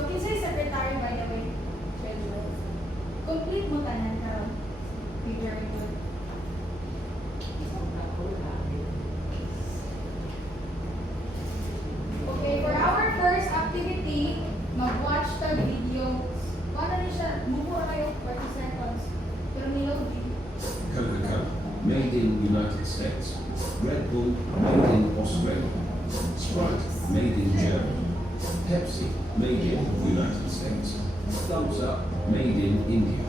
So, kinsay secretary by the way? Complete mo tanan na. Be very good. Okay, for our first activity, mag-watch the video. Paano rin siya? Move kayo 40 seconds. Pero niload video. Coca-Cola, made in United States. Red Bull, made in Australia. Sprite, made in Germany. Pepsi, made in United States. Thumbs Up, made in India.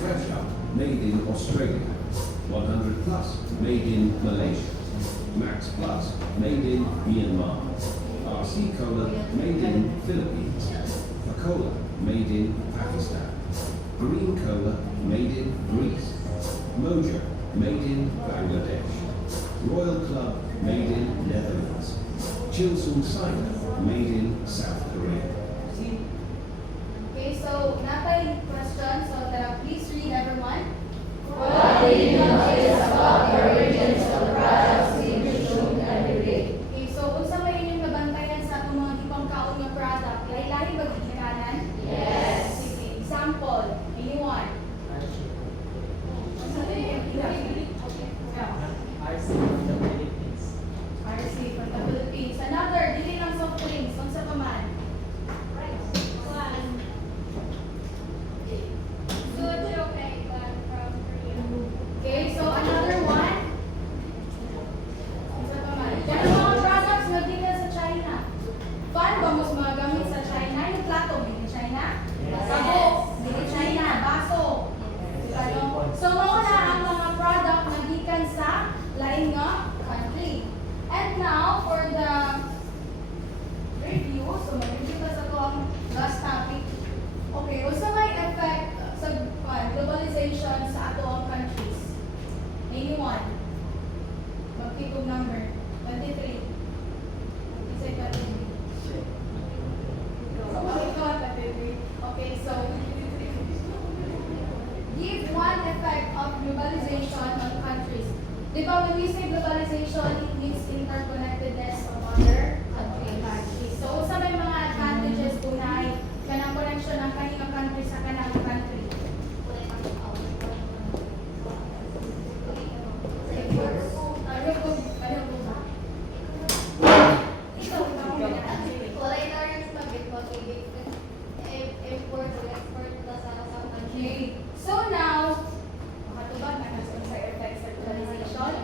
Fresh Up, made in Australia. 100 Plus, made in Malaysia. Max Plus, made in Myanmar. RC Cola, made in Philippines. Cola, made in Pakistan. Green Cola, made in Greece. Mojo, made in Bangladesh. Royal Club, made in Netherlands. Chilsung Cider, made in South Korea. Okay, so natay question. So please read everyone. What do you notice about the origins of the products we consume every day? Okay, so unsa may inyong nabantayan sa atong mga gipangkaon nga product? Lahi-lahi ba gigikanan? Yes. Sige, example. Anyone? Unsa may okay. RC from the Philippines. RC from the Philippines. Another, dili lang soft drinks. Unsa pa man? Okay, so another one. Unsa pa man? Kanang mga products nga dili sa China. Fan ba mas mga gamit sa China? Yung plato, made in China? Sabo, made in China. Baso. So, mao na ang mga product na gikan sa lain nga country. And now, for the review, so mag-review ka sa itong last topic. Okay, unsa may effect sa globalization sa ato ang countries? Anyone? Mag-pick of number. 23. Isay 23. Okay, so give one effect of globalization on countries. Di ba when we say globalization, it means interconnectedness of other countries. So, sa may mga advantages kung na kanang connection ng kanina country sa kanang country. Okay. So now, makatubag na sa effects of globalization.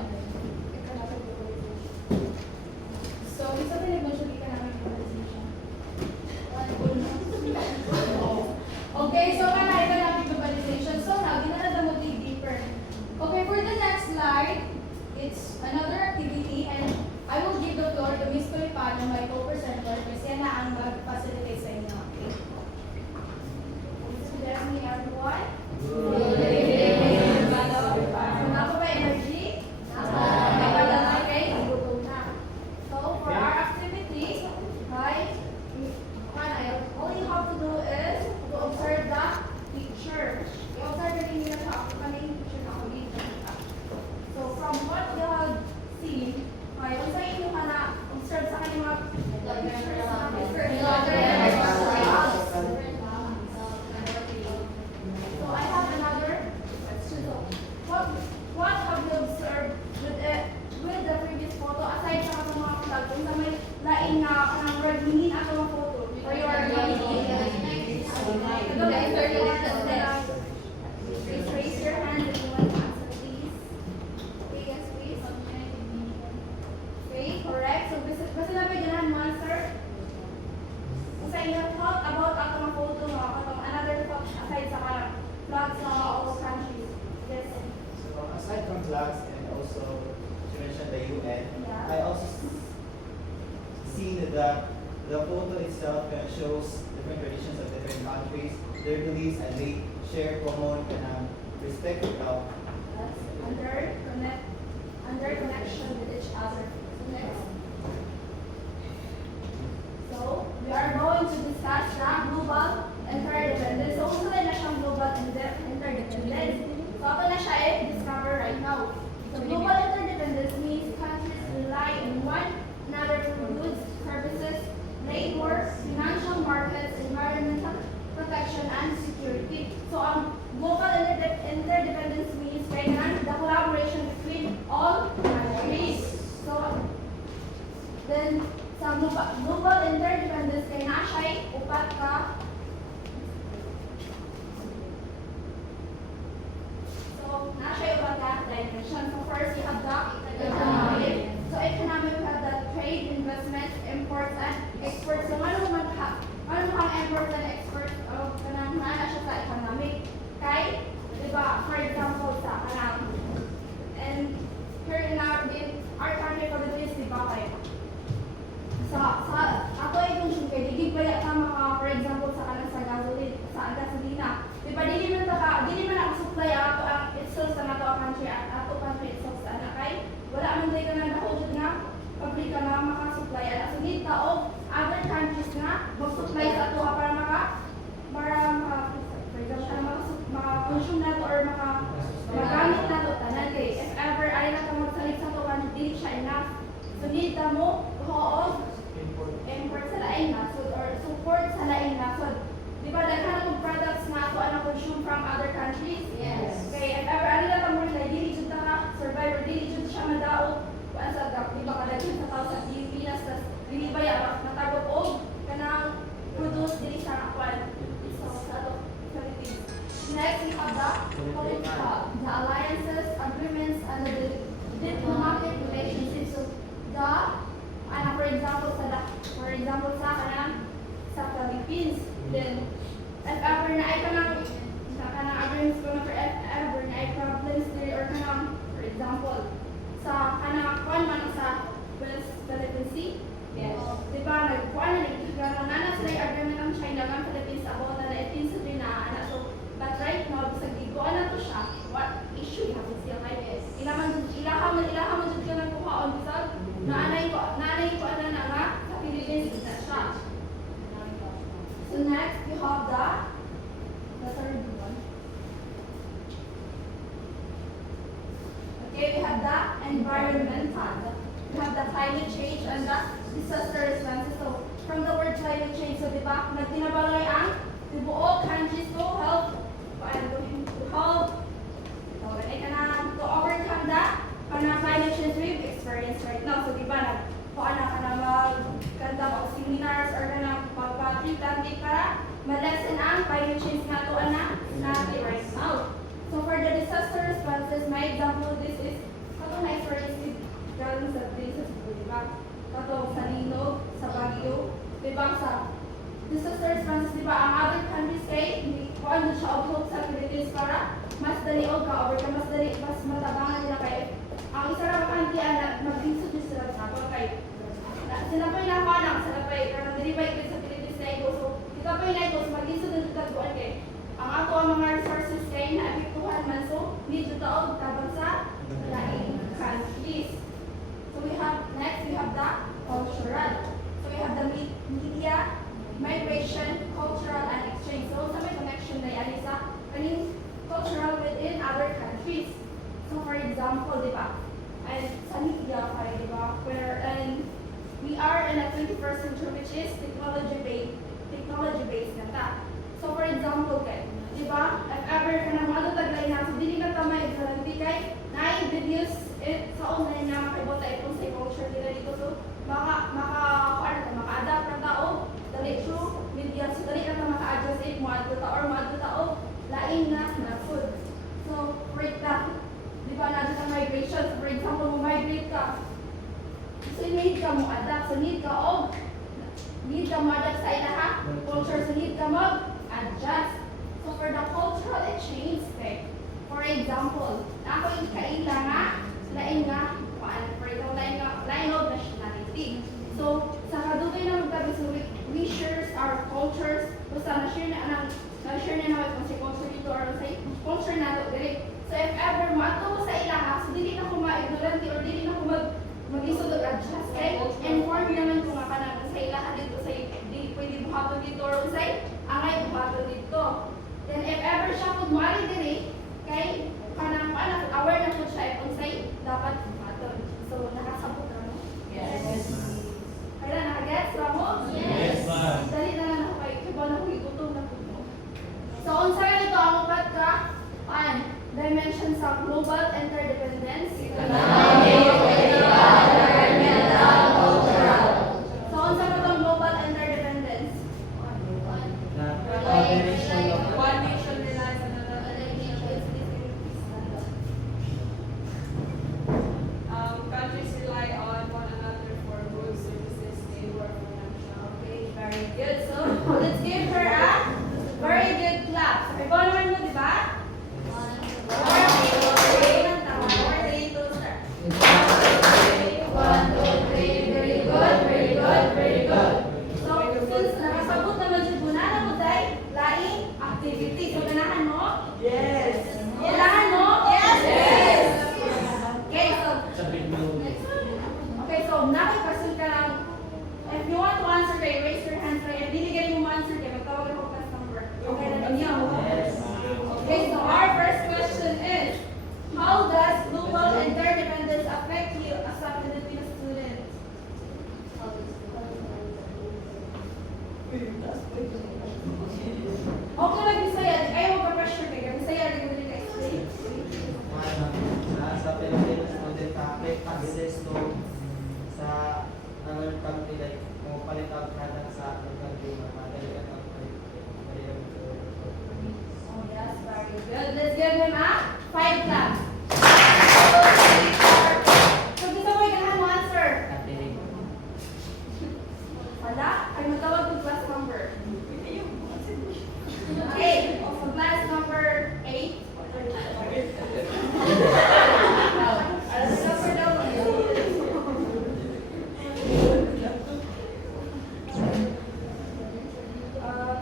So, isa pinag-mention ka namin globalization. Okay, so kana ito namin globalization. So now, ginanada mo dig deeper. Okay, for the next slide, it's another activity and I will give the floor to Ms. Tulipano, my co-presenter, kasi yan na ang mag-facilitate sa inyo. Okay? Good evening, everyone. Ako ba energy? Okay, gutom na. So, for our activity, right, all you have to do is to observe the picture. I-observe na rin nila sa ako kaning picture na ako dito. So, from what you have seen, may unsa inyo ka na observe sa kanyang mga pictures na So, I have another question. What have you observed with the previous photo aside sa katong mga vlog kung sa may lain nga kanang red meaning ato mga photo for your Please raise your hand if you want to answer, please. Okay, yes, please. Okay, correct. So, basta na ba ganahan mo answer? Kung sa inyo, talk about ato mga photo mo, katong another thought aside sa karang vlogs na all countries. Yes. So aside from flags and also you mentioned the UN, Yeah. I also see that the photo itself shows different traditions of different countries, their beliefs, and they share common respect of Under connection with each other. Next. So, we are going to discuss the global interdependence. So, kung saan na siyang global interdependence? So, ito na siya discover right now. So, global interdependence means countries rely on one another for goods, services, labor, financial markets, environment, global interdependence kay na siya'y upat ka. So, na siya'y upat ka dimension. So, first, you have the economic. So, economic, we have the trade, investment, imports, and exports. So, ano man imports and exports of kanang na siya sa economic. Kay, di ba, for example, sa kanang, and here in our country, Philippines, di ba, kay, ato ay kung kay dili ba ya maka, for example, sa kanang sa gasolina. Di ba, dili man ako supply ato ang itself sa nato ang country, ato country itself sa anak kay, wala man tayo kanang nakujud nga, pabrika na maka-supply. Anak, so dito, other countries nga, mag-supply sa ato para for example, maka-consume nato or magamit nato tanan kay if ever ay na kang magsalit sa ato country, dili siya enough. So dito mo, import sa lain na, so, or support sa lain na. So, di ba, daghan ng products na ako ang consume from other countries? Yes. Okay, if ever, ano na ka mo nila, dili jud ka survivor, dili jud siya madaog. Kuan sa gap, di ba, kadaghan sa tao sa Pilipinas, tas dili ba ya, matagop og kanang produce dili sa kuan. So, sa ato, Philippines. Next, we have the alliances, agreements, and the diplomatic relationships. So, for example sa kanang sa Philippines, then if ever na ay kanang agreements ko na for if ever na ay problems there or kanang for example sa kanang kuan man sa West Philippine Sea. Yes. Di ba nagkuan na nana sila yung agreement ang China ng Philippines about na 18 na ana. So but right now bisag iguan na to siya, what issue have still like this? Ilaha man jud ka nang kuhaon bisag nanay ko ana na nga sa Philippines na siya. So next you have the third one. Okay, we have the environmental. We have the climate change and the disaster response. So from the word climate change, so di ba nagtinabalay ang tibuok countries to help to overcome the climate change we've experienced right now. So di ba magkanda o seminars or magpa-tree planting para ma-lessen ang climate change nato natin right now. So for the disaster responses, my example this is katong na-experience galing sa places, di ba? Katong sa Linog, sa Baguio, di ba? Sa disaster responses, di ba? Ang other countries kay hindi ko ano siya obhook sa Philippines para mas dali o ka-overcome, mas matabangan nila kay ang isa ra country na mag-insud sila sa ako kay sinapay na ako anak, sinapay karang dili ba ikit sa Philippines na ito. So, ikapay na ito, so mag-insud na ito kuan kay ang ako ang mga resources kay na-apektuhan man, so need to taog tabang sa laing countries. So we have next we have the cultural. So we have the media, migration, cultural, and exchange. So sa may connection na yan sa kaning cultural within other countries. So for example, di ba? And sa media kay di ba? Where and we are in a 21st century which is technology based na ta. So for example, kay di ba? If ever ka nang matataglay na, so dili ka tamay hindi kay na videos sa online na makibot ay kung sa culture nila dito. So maka-adapt na tao dali through media. So dali na maka-adjust it mo adto ta or mo adto tao lain na food. So for example, di ba na sa migration, so, for example, mo migrate ka. So need ka mo adapt, so need ka mo adapt sa ilaha culture, so need ka mo adjust. So for the cultural exchange, for example, ako yung kaila nga lain nga for example, lain of nationality. So sa kadugay na magtabi, so we share our cultures, basta na-share na kung si culture dito or sa culture na to dili. So if ever mo ato sa ilaha, so dili na ko ma-ignorante or dili na ko mag-isod og adjust kay inform naman ko nga kanang sa ilaha dito sa dili pwede buhaton dito or usay angay buhaton dito. Then if ever siya pud moari diri kay kanang aware na pud siya kung say dapat buhaton. So nakasabot ra mo? Yes. Kaya nakagets ra mo? Yes, ma'am. Dali na lang ako kay kiba na ko igutom na pud mo. So unsa nito ang upat ka dimension sa global interdependence, Economic, political, environmental, cultural. So good. So, let's give her a very good clap. Ikaw naman mo, di ba? Very good, very good, very good. So, since nakasabot naman siya muna na mo tayo, laing activity. So, ganahan mo? Yes. Ganahan mo? Yes! Yes! Okay, so, nakay-question ka lang. If you want to answer kayo, raise your hand kayo. If hindi galing mo ma-answer kayo, magtawag ako class number. Okay na ninyo? Okay, so our first question is, how does global interdependence affect you as a Filipino student? Okay lang Bisaya, ayaw magka-pressure kayo. Bisaya, di mo nila explain. Sa Pilipinas student affect access to sa other country like kung palitag kada sa other country madali ka Oh yes, very good. Let's give him a 5 claps. So, gusto mo yung answer? Wala? Ay matawag ng class number. Okay, so class number 8.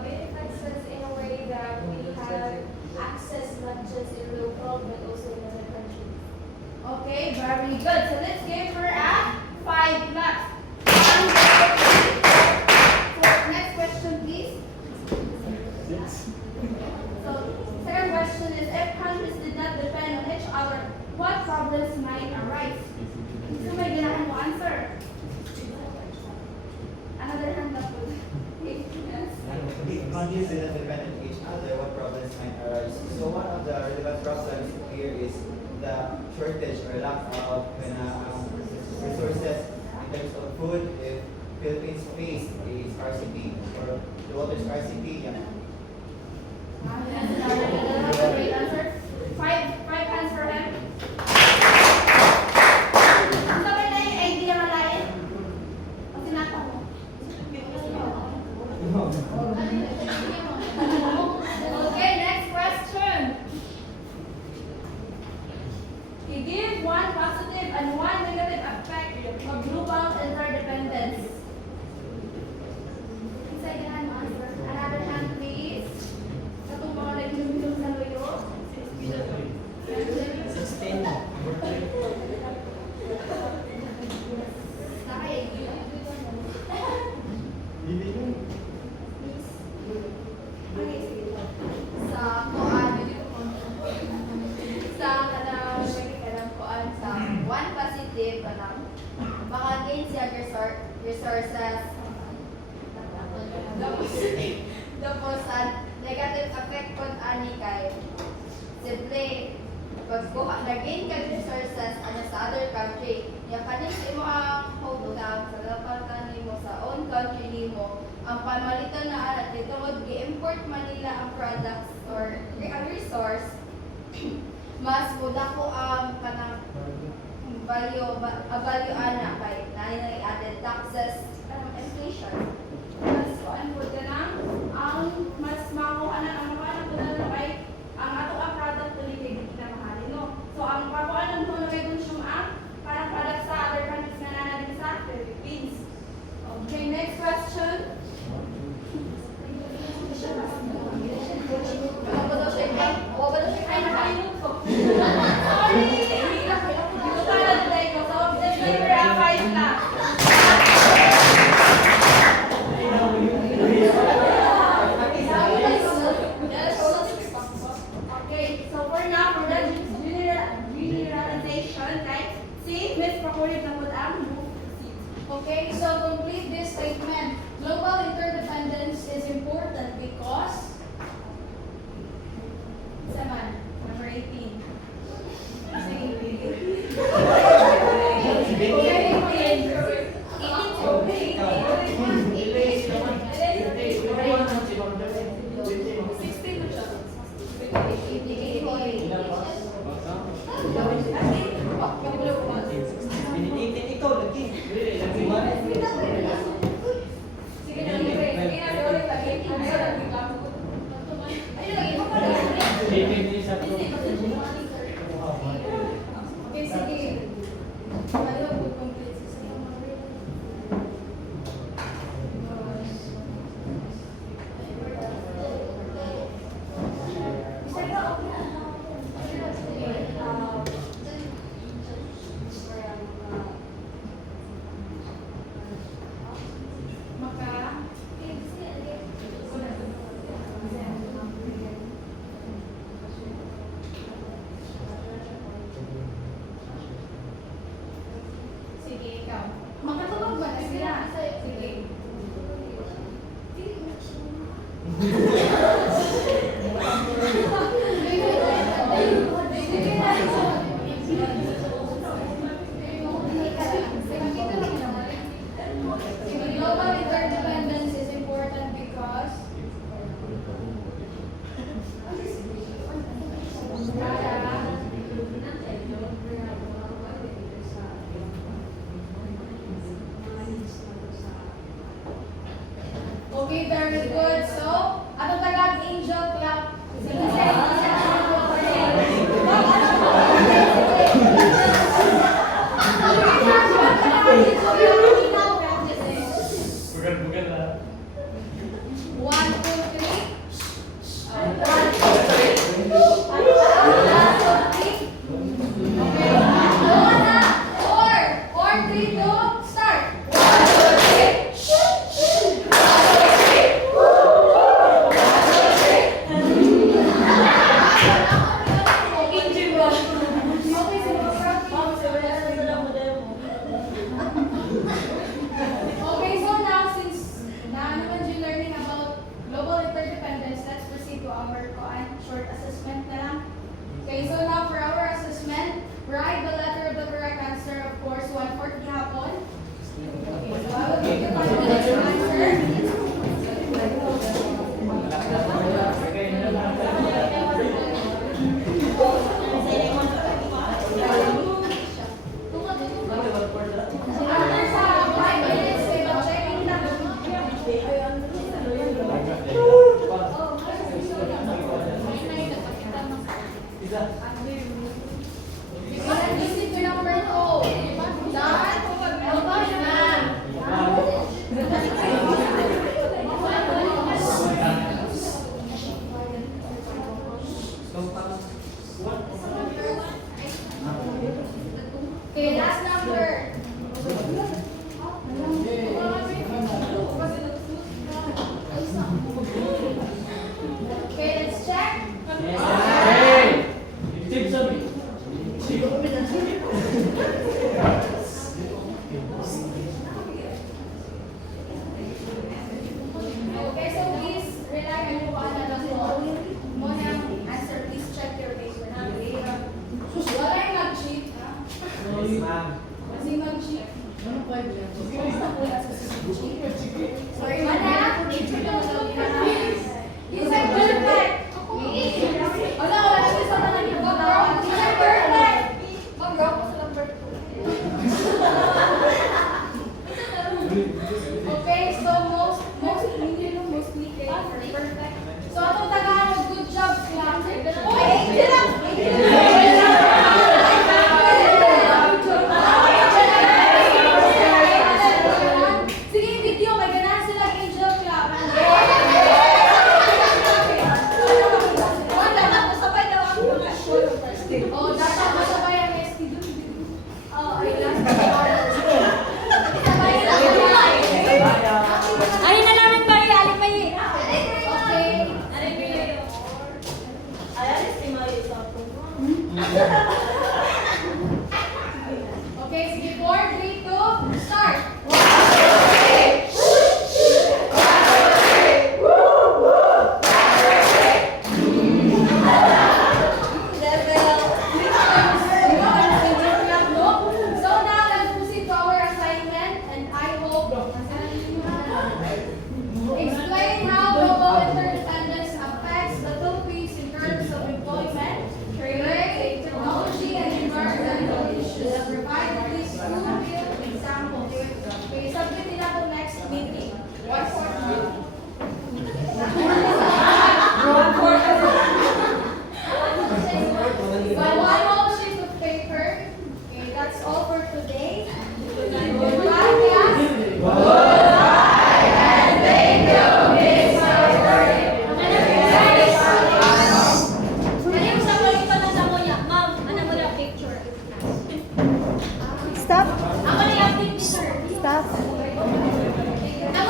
It affects us in a way that we have access not just in local but also in other countries. Okay, very good. So let's give her a 5 claps. 1, 2, 3, 4. Next question, please. So, second question is, if countries did not depend on each other, what problems might arise? So may ganahan mo answer. Another hand up. Yes. If countries do not depend on each other, what problems might arise? So one of the relevant problems here is the shortage or lack of resources in terms of food. If Philippines face a scarcity or the water scarcity, Great answer. 5 hands for him. Ang sabi na yung idea malayan. Ang sinata mo. Okay, next question. I-give one positive and one negative effect of global interdependence. Isa yan ang answer. Another hand, please. Katong mga naghinom-hinom sa loyo. 16. Sa kuan kanang kuan sa one positive kanang maka-gain siya resources tapos ang negative effect pod ani kay simple pagkuha na-gain ka resources ano sa other country ya kanin sa imo ang homeland sa lokal kanimo sa own country nimo ang pamalitan na alat dito tungod gi-import man nila ang products or ang resource mas mula ko ang kanang value ana kay na added taxes kanang inflation Mas kuan po ka na, ang mas makuha na ang mga po na kay ang ato ang product to hindi kinamahalin no. So ang pakuan mo na may consume ang parang product sa other countries na nanadin sa Philippines. Okay, next question. Ay, nakalimut ko. Sorry! Hindi ko pala today ko. So, let's give her a 5 clap. Okay, very good. So, ano tagang angel clap? Sige, Bukan lah. 1, 2, 3. 4, 3, 2, start. Okay, so now since naman yung learning about global interdependence, let's proceed to our short assessment na lang. Okay, so now for our assessment, write the letter of the correct answer, of course, 1/4 gihapon. Okay, so I will give you 1 minute to answer. After sa 5 minutes, may mag-checking na. Isa.